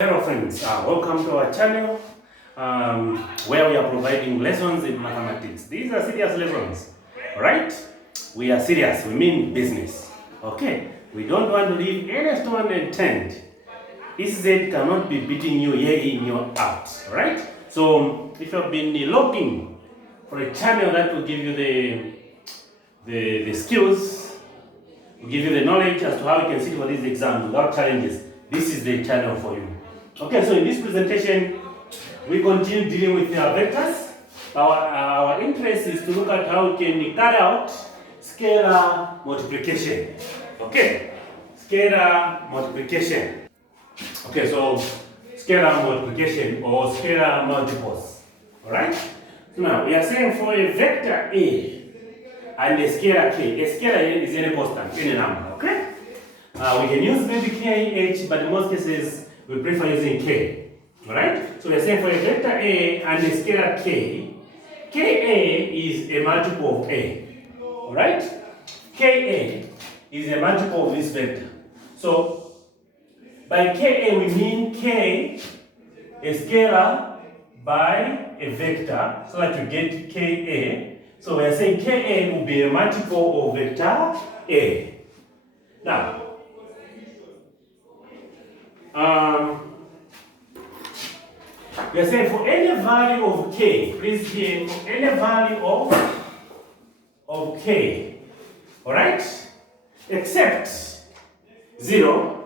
Hello friends, welcome to our channel where we are providing lessons in mathematics. These are serious lessons, alright? We are serious, we mean business, okay? We don't want to leave any stone unturned. ECZ cannot be beating you year in, year out, alright? So if you've been looking for a channel that will give you the skills, will give you the knowledge as to how you can sit for these exams without challenges, this is the channel for you. Okay, so in this presentation, we continue dealing with our vectors. Our interest is to look at how we can carry out scalar multiplication. Okay, scalar multiplication. Okay, so scalar multiplication or scalar multiples. Alright? So now we are saying for a vector A and a scalar K. A scalar is any constant, any number. Okay? We can use maybe K, H, but in most cases, we prefer using K, alright? So we are saying for a vector A and a scalar K, Ka is a multiple of A, alright? Ka is a multiple of this vector. So by Ka we mean K, a scalar by a vector, so that you get Ka. So we are saying Ka will be a multiple of vector A. Now, we are saying for any value of K, please hear, for any value of K, alright, except 0,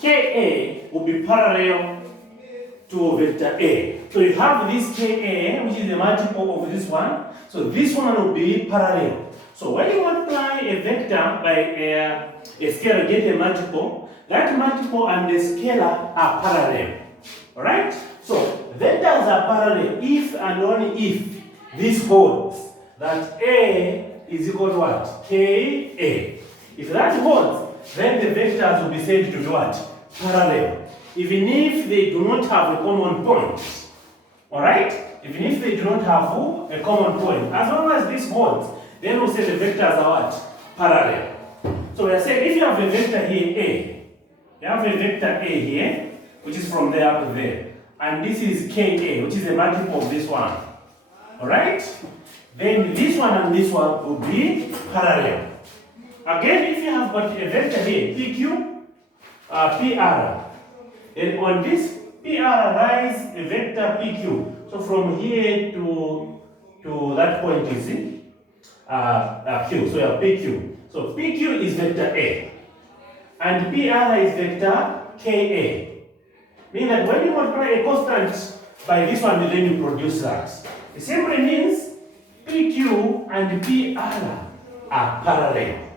Ka will be parallel to vector A. So you have this Ka, which is a multiple of this one, so this one will be parallel. So when you multiply a vector by a scalar, get a multiple, that multiple and the scalar are parallel. Alright? So vectors are parallel if and only if this holds that A is equal to what? Ka. If that holds, then the vectors will be said to be what? Parallel. Even if they do not have a common point. Alright? Even if they do not have a common point. As long as this holds, then we'll say the vectors are what? Parallel. So we are saying if you have a vector here, A, you have a vector A here, which is from there up to there. And this is Ka, which is a multiple of this one. Alright? Then this one and this one will be parallel. Again, if you have got a vector here, PQ, PR, and on this PR lies a vector PQ. So from here to that point, you see, Q. So you have PQ. So PQ is vector A. And PR is vector Ka. Meaning that when you multiply a constant by this one, then you produce that. It simply means PQ and PR are parallel.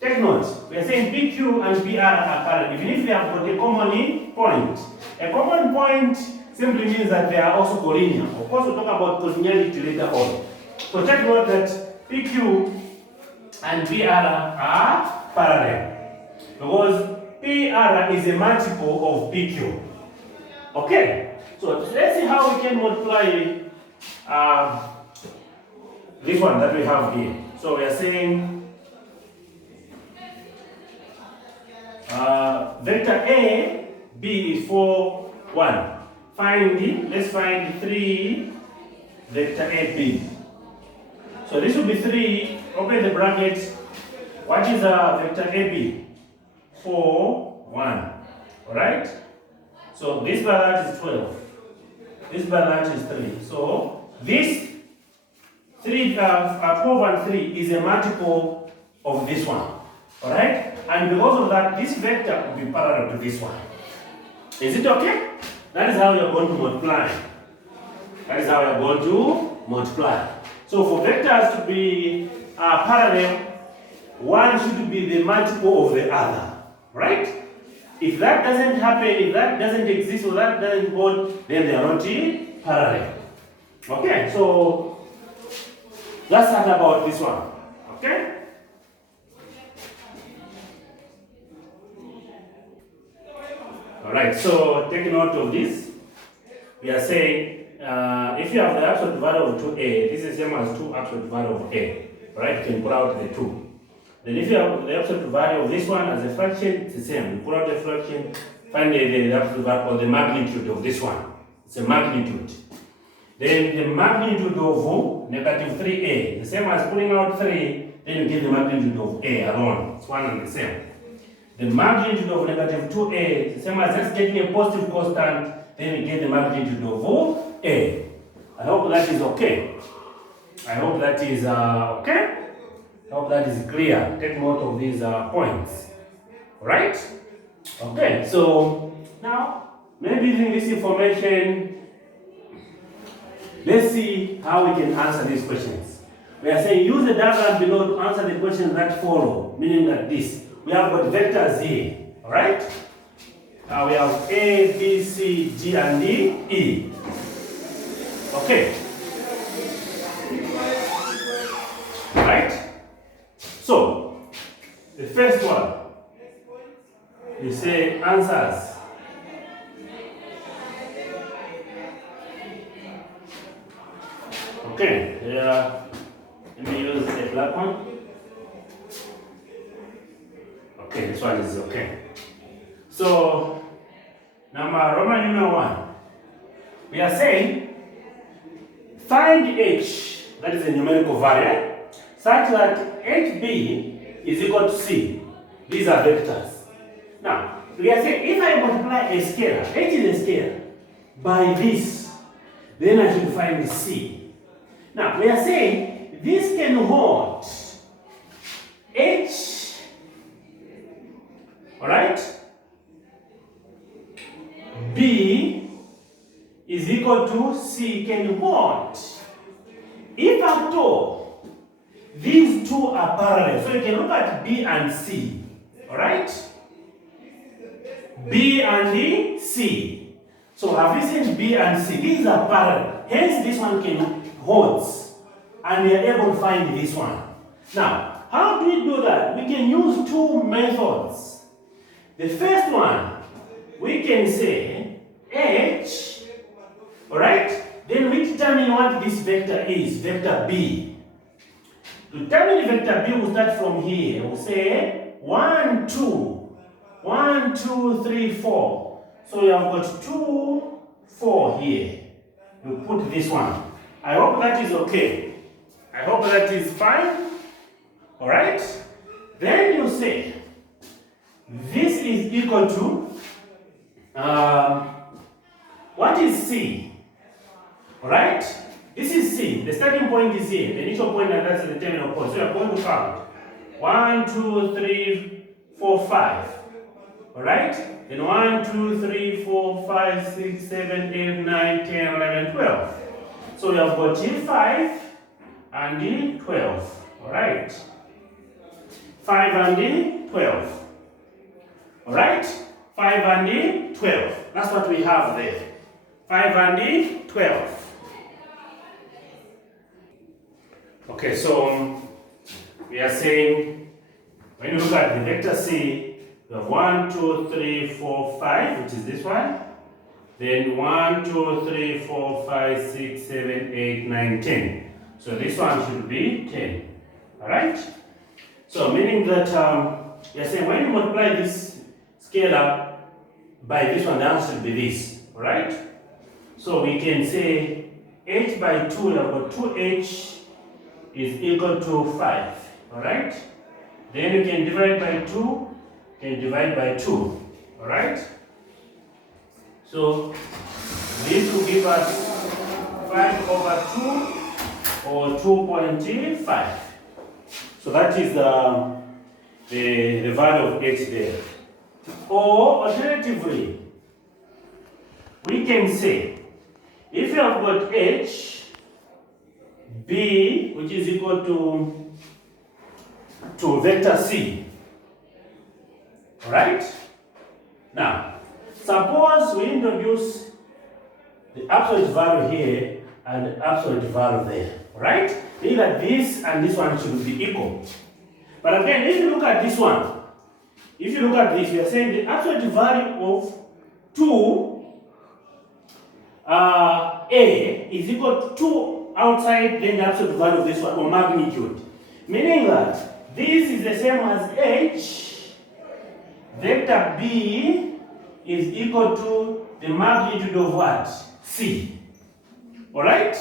Take note, we are saying PQ and PR are parallel, even if they have got a common point. A common point simply means that they are also collinear. Of course, we'll talk about collinearity later on. So take note that PQ and PR are parallel. Because PR is a multiple of PQ. Okay? So let's see how we can multiply this one that we have here. So we are saying vector A, B is 4, 1. Let's find 3 vector AB. So this will be 3, open the bracket. What is vector AB? 4, 1. Alright? So this by that is 12. This by that is 3. So this 12 and 3 is a multiple of this one. Alright? And because of that, this vector will be parallel to this one. Is it okay? That is how you are going to multiply. That is how you are going to multiply. So for vectors to be parallel, one should be the multiple of the other. Right? If that doesn't happen, if that doesn't exist, or that doesn't hold, then they are not parallel. Okay, so let's talk about this one. Okay? Alright, so take note of this. We are saying if you have the absolute value of 2a, this is the same as 2 absolute value of a. Right? You can put out the 2. Then if you have the absolute value of this one as a fraction, it's the same. You put out a fraction, find the absolute value or the magnitude of this one. It's a magnitude. Then the magnitude of negative 3a, the same as pulling out 3, then you get the magnitude of a alone. It's one and the same. The magnitude of negative 2a, the same as just getting a positive constant, then you get the magnitude of a. I hope that is okay. I hope that is okay. I hope that is clear. Take note of these points. Alright? Okay, so now, maybe using this information, let's see how we can answer these questions. We are saying use the diagram below to answer the questions that follow, meaning that this. We have got vectors here, alright? We have A, B, C, D, and D, E. Okay. Right? So, the first one, you say answers. Okay, let me use a black one. Okay, this one is okay. So, Roman numeral 1. We are saying, find H, that is a numerical value, such that HB is equal to C. These are vectors. Now, we are saying, if I multiply a scalar, H is a scalar, by this, then I should find C. Now, we are saying, this can hold H, alright? B is equal to C can hold. If at all, these two are parallel, so you can look at B and C, alright? B and C. So have you seen B and C? These are parallel. Hence this one can hold. And we are able to find this one. Now, how do we do that? We can use two methods. The first one, we can say H, alright? Then we determine what this vector is, vector B. To determine vector B, we'll start from here. We'll say 1, 2. 1, 2, 3, 4. So we have got 2, 4 here. We'll put this one. I hope that is okay. I hope that is fine. Alright? Then you say, this is equal to, what is C? Alright? This is C. The starting point is here. The initial point, and that's the terminal point. So we are going to count. 1, 2, 3, 4, 5. Alright? Then 1, 2, 3, 4, 5, 6, 7, 8, 9, 10, 11, 12. So we have got here 5 and 12. Alright? 5 and 12. Alright? 5 and 12. That's what we have there. 5 and 12. Okay, so we are saying, when you look at the vector C, we have 1, 2, 3, 4, 5, which is this one. Then 1, 2, 3, 4, 5, 6, 7, 8, 9, 10. So this one should be 10. Alright? So meaning that we are saying when you multiply this scalar by this one, the answer should be this. Alright? So we can say h by 2, we have got 2h is equal to 5. Alright? Then you can divide by 2, you can divide by 2. Alright? So this will give us 5 over 2 or 2.5. So that is the value of h there. Or alternatively, we can say if you have got h, b, which is equal to vector c. Alright? Now, suppose we introduce the absolute value here and the absolute value there. Alright? Meaning that this and this one should be equal. But again, if you look at this one, if you look at this, we are saying the absolute value of 2 A is equal to 2 outside then the absolute value of this one, or magnitude. Meaning that this is the same as h, vector B is equal to the magnitude of what? C. Alright?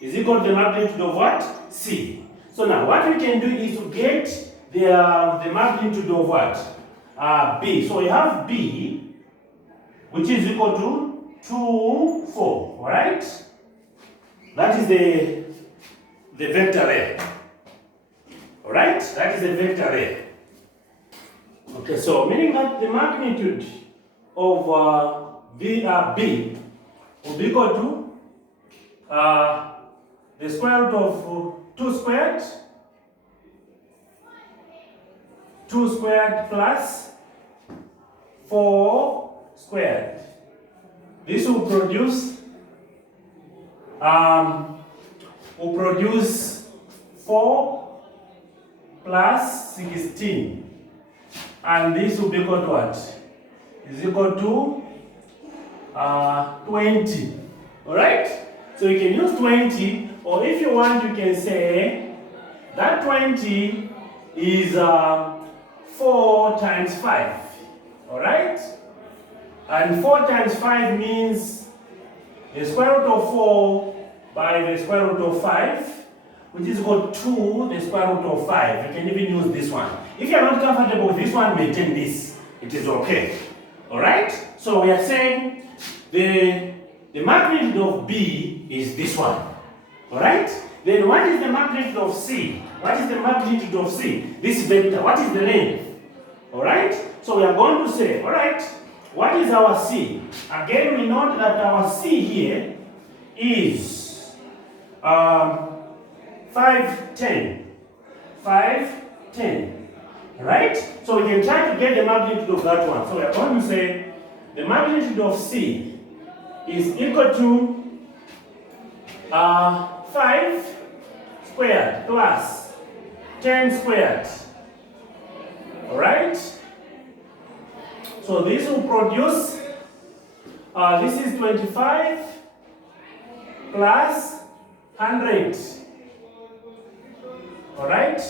Is equal to the magnitude of what? C. So now what we can do is to get the magnitude of what? B. So we have B, which is equal to 2, 4. Alright? That is the vector there. Alright? That is the vector there. Okay, so meaning that the magnitude of B will be equal to the square root of 2 squared, 2 squared plus 4 squared. This will produce 4 plus 16. And this will be equal to what? Is equal to 20. Alright? So you can use 20, or if you want, you can say that 20 is 4 times 5. Alright? And 4 times 5 means the square root of 4 by the square root of 5, which is equal to the square root of 5. You can even use this one. If you are not comfortable with this one, maintain this. It is okay. Alright? So we are saying the magnitude of B is this one. Alright? Then what is the magnitude of C? What is the magnitude of C? This vector. What is the length? Alright? So we are going to say, alright, what is our C? Again, we note that our C here is 5, 10. 5, 10. Right? So we can try to get the magnitude of that one. So we are going to say the magnitude of C is equal to 5 squared plus 10 squared. Alright? So this will produce, this is 25 plus 100. Alright?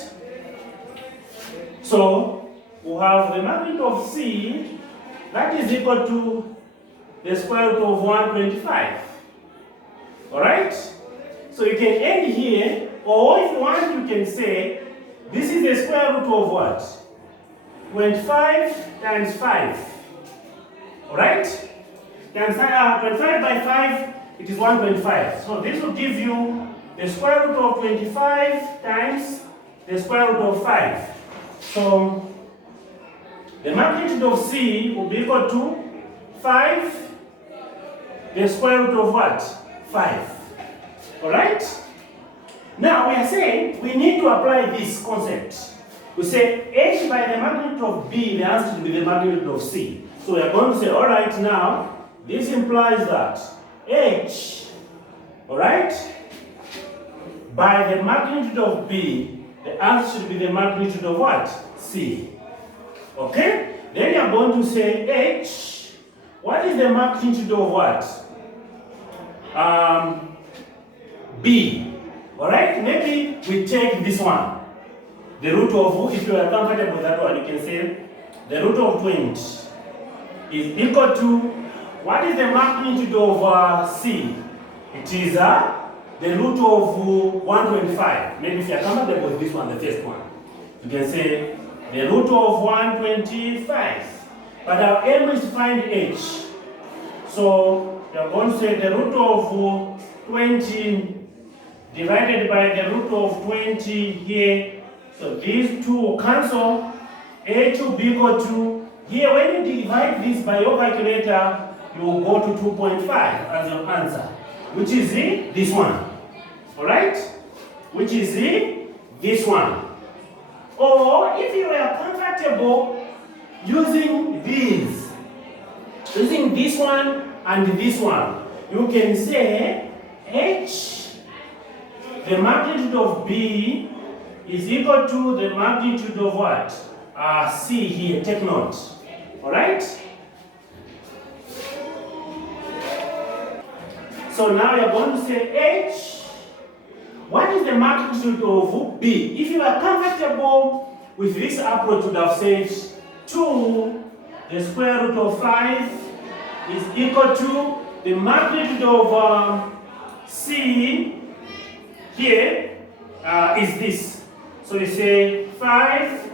So we have the magnitude of C that is equal to the square root of 125. Alright? So you can end here, or if you want, you can say this is the square root of what? 25 times 5. Alright? Times 25 by 5, it is 125. So this will give you the square root of 25 times the square root of 5. So the magnitude of C will be equal to 5, the square root of what? 5. Alright? Now we are saying we need to apply this concept. We say H by the magnitude of B, the answer will be the magnitude of C. So we are going to say, alright, now this implies that H, alright, by the magnitude of B, the answer should be the magnitude of what? C. Okay? Then you are going to say H, what is the magnitude of what? B. Alright? Maybe we take this one. The root of, if you are comfortable with that one, you can say the root of 20 is equal to, what is the magnitude of C? It is the root of 125. Maybe if you are comfortable with this one, the first one, you can say the root of 125. But our aim is to find H. So we are going to say the root of 20 divided by the root of 20 here. So these two will cancel. H will be equal to, here when you divide this by your calculator, you will go to 2.5 as your answer, which is this one. Alright? Which is this one. Or if you are comfortable using these, using this one and this one, you can say H, the magnitude of B is equal to the magnitude of what? C here, take note. Alright? So now you're going to say H, what is the magnitude of B? If you are comfortable with this approach, you would have said 2 the square root of 5 is equal to the magnitude of C here is this. So we say 5,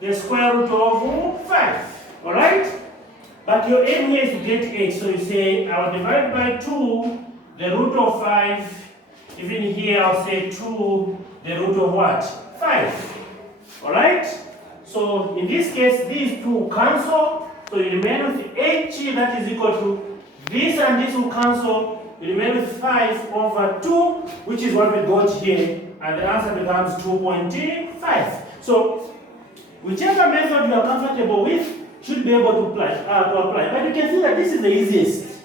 the square root of 5. Alright? But your aim here is to get 8. So you say I'll divide by 2 the root of 5. Even here I'll say 2 the root of what? 5. Alright? So in this case, these two cancel. So you remain with h, that is equal to this and this will cancel. You remain with 5 over 2, which is what we got here. And the answer becomes 2.5. So whichever method you are comfortable with should be able to apply. But you can see that this is the easiest.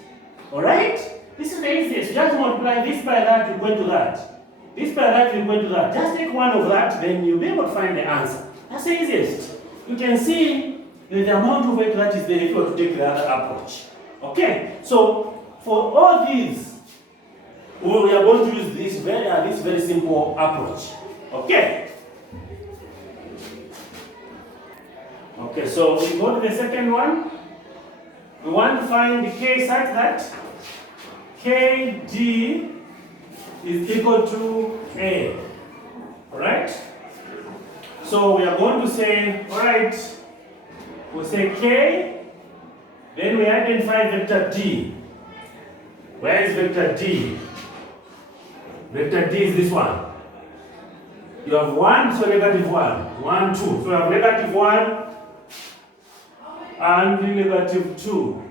Alright? This is the easiest. Just multiply this by that, you're going to that. This by that, you're going to that. Just take one of that, then you'll be able to find the answer. That's the easiest. You can see the amount of weight that is there if you were to take the other approach. Okay? So, for all these, we are going to use this very simple approach. Okay? Okay, so we go to the second one. We want to find the k such that kg is equal to a. Alright? So we are going to say, alright, we'll say k, then we identify vector d. Where is vector d? Vector d is this one. You have 1, so negative 1. 1, 2. So you have negative 1 and negative 2.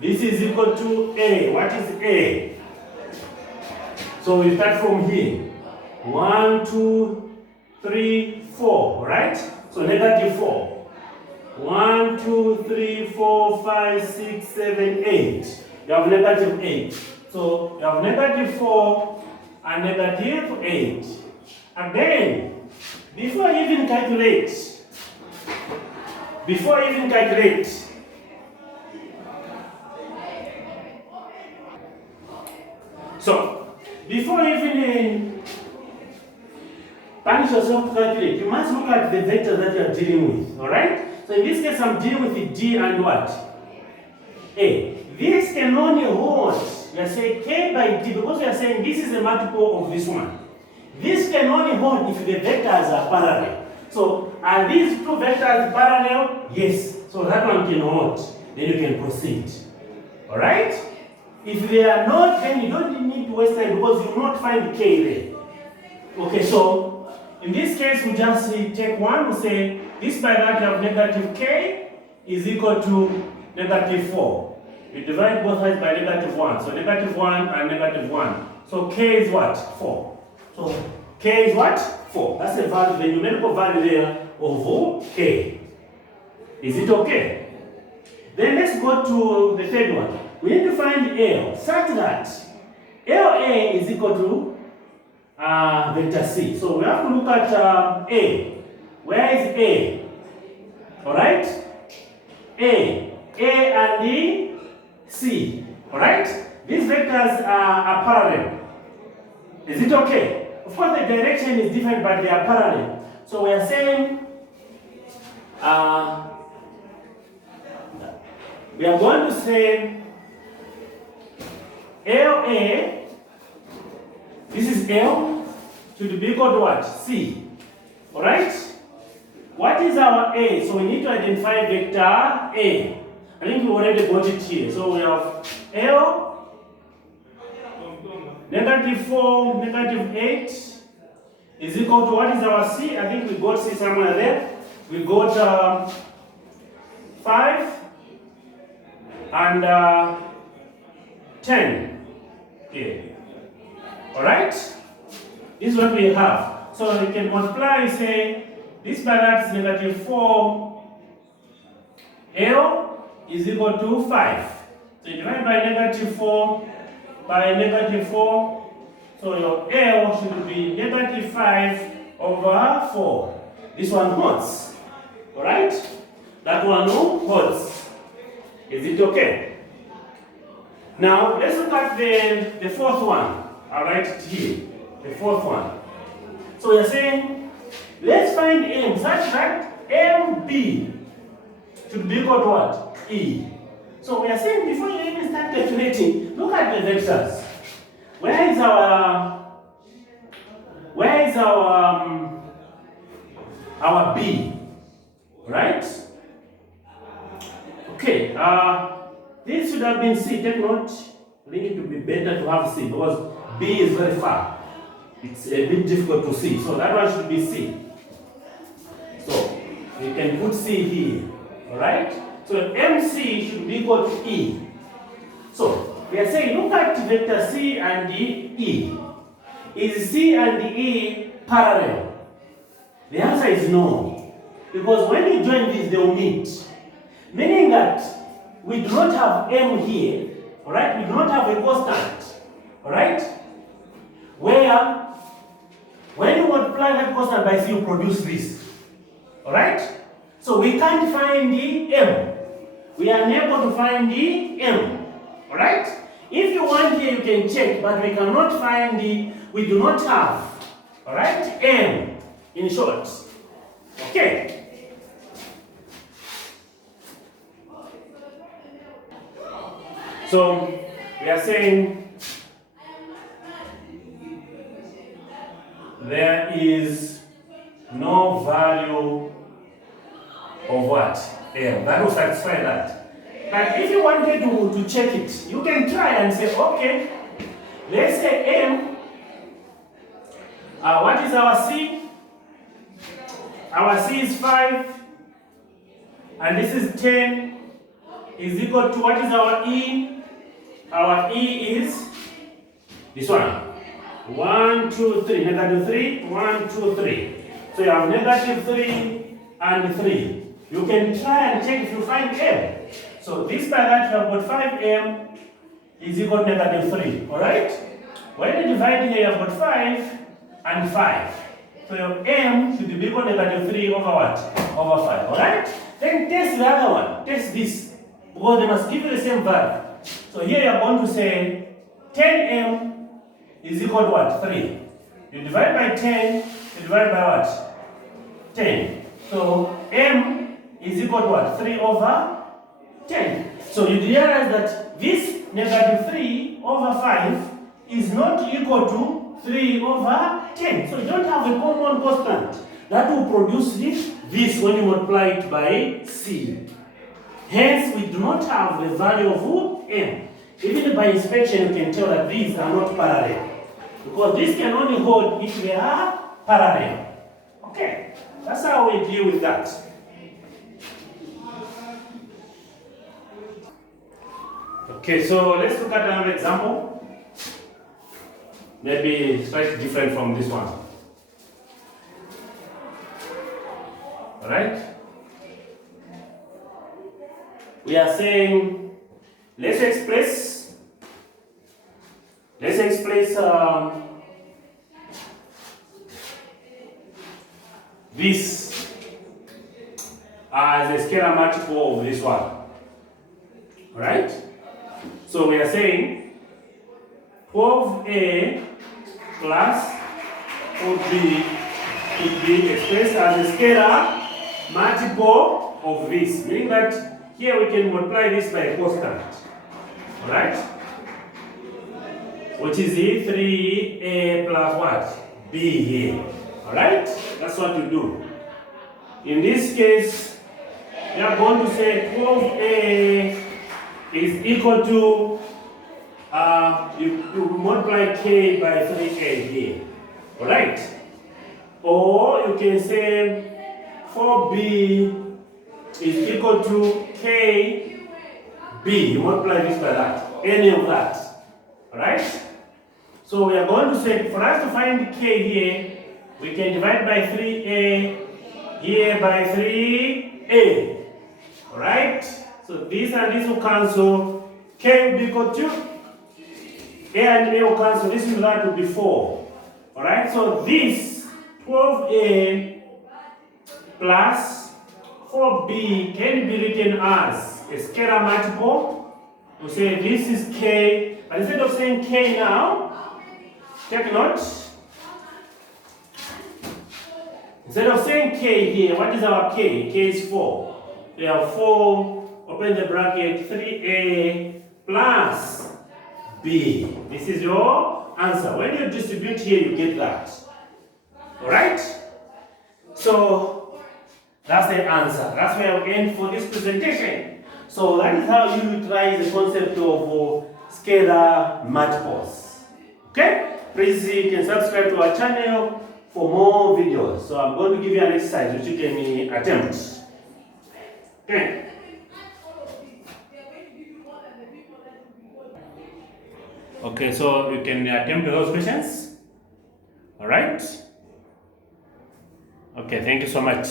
This is equal to a. What is a? So we start from here. 1, 2, 3, 4. Right? So negative 4. 1, 2, 3, 4, 5, 6, 7, 8. You have negative 8. So you have negative 4 and negative 8. Again, before you even calculate, so before you even punish yourself to calculate, you must look at the vector that you are dealing with. Alright? So in this case, I'm dealing with the d and what? A. This can only hold, we are saying k by d, because we are saying this is a multiple of this one. This can only hold if the vectors are parallel. So, are these two vectors parallel? Yes. So that one can hold. Then you can proceed. Alright? If they are not, then you don't need to waste time because you will not find k there. Okay, so in this case, we just take one, we say this by that you have negative k is equal to negative 4. We divide both sides by negative 1. So negative 1 and negative 1. So k is what? 4. So k is what? 4. That's the value, the numerical value there of k. Is it okay? Then let's go to the third one. We need to find L such that LA is equal to vector C. So we have to look at A. Where is A? Alright? A and the C. Alright? These vectors are parallel. Is it okay? Of course, the direction is different, but they are parallel. So we are saying we are going to say LA, this is L, should be equal to what? C. Alright? What is our A? So we need to identify vector A. I think we already got it here. So we have L, negative 4, negative 8 is equal to what is our C? I think we got C somewhere there. We got 5 and 10 here. Alright? This is what we have. So we can multiply, say, this by that is negative 4. L is equal to 5. So you divide by negative 4 by negative 4. So your L should be negative 5 over 4. This one holds. Alright? That one holds. Is it okay? Now let's look at the fourth one. I'll write it here. The fourth one. So we are saying let's find M such that MB should be equal to what? E. So we are saying before you even start calculating, look at the vectors. Where is our B? Right? Okay, this should have been C. Take note. I think it would be better to have C because B is very far. It's a bit difficult to see. So that one should be C. So you can put C here. Alright? So MC should be equal to E. So we are saying look at vector C and E. Is C and E parallel? The answer is no. Because when you join these, they will meet. Meaning that we do not have M here. Alright? We do not have a constant. Alright? Where when you multiply that constant by C, you produce this. Alright? So we can't find the M. We are unable to find the M. Alright? If you want here, you can check, but we cannot find we do not have, alright, M, in short. Okay? So, we are saying there is no value of what? M. That will satisfy that. But if you wanted to check it, you can try and say, okay, let's say M, what is our C? Our C is 5, and this is 10, is equal to what is our E? Our E is this one. 1, 2, 3, negative 3, 1, 2, 3. So you have negative 3 and 3. You can try and check if you find M. So this by that you have got 5M is equal to negative 3. Alright? When you divide here, you have got 5 and 5. So your M should be equal to negative 3 over what? Over 5. Alright? Then test the other one. Test this. Because they must give you the same value. So here you are going to say 10M is equal to what? 3. You divide by 10, you divide by what? 10. So M is equal to what? 3 over 10. So you realize that this negative 3 over 5 is not equal to 3 over 10. So you don't have a common constant that will produce this when you multiply it by C. Hence, we do not have the value of M. Even by inspection, you can tell that these are not parallel. Because this can only hold if they are parallel. Okay, that's how we deal with that. Okay, so let's look at another example. Maybe slightly different from this one. Alright? We are saying, let's express this as a scalar multiple of this one. Alright? So we are saying 12A plus 4B should be expressed as a scalar multiple of this, meaning that here we can multiply this by a constant. Alright? Which is 3A plus what? B here. Alright? That's what you do. In this case, we are going to say 12A is equal to, you multiply K by 3A here. Alright? Or you can say 4B is equal to KB. You multiply this by that. Any of that. Alright? So we are going to say, for us to find K here, we can divide by 3A here by 3A. Alright? So this and this will cancel. K will be equal to A and A will cancel. This will that will be 4. Alright? So this 12A plus 4B can be written as a scalar multiple. We say this is K. But instead of saying K now, take note. Instead of saying K here, what is our K? K is 4. you have 4, open the bracket, 3a plus b. This is your answer. When you distribute here, you get that. Alright? So, that's the answer. That's where we end for this presentation. So, that is how you utilize the concept of scalar multiples. Okay? Please, you can subscribe to our channel for more videos. So, I'm going to give you an exercise which you can attempt. Okay? Okay, so you can attempt those questions. Alright? Okay, thank you so much.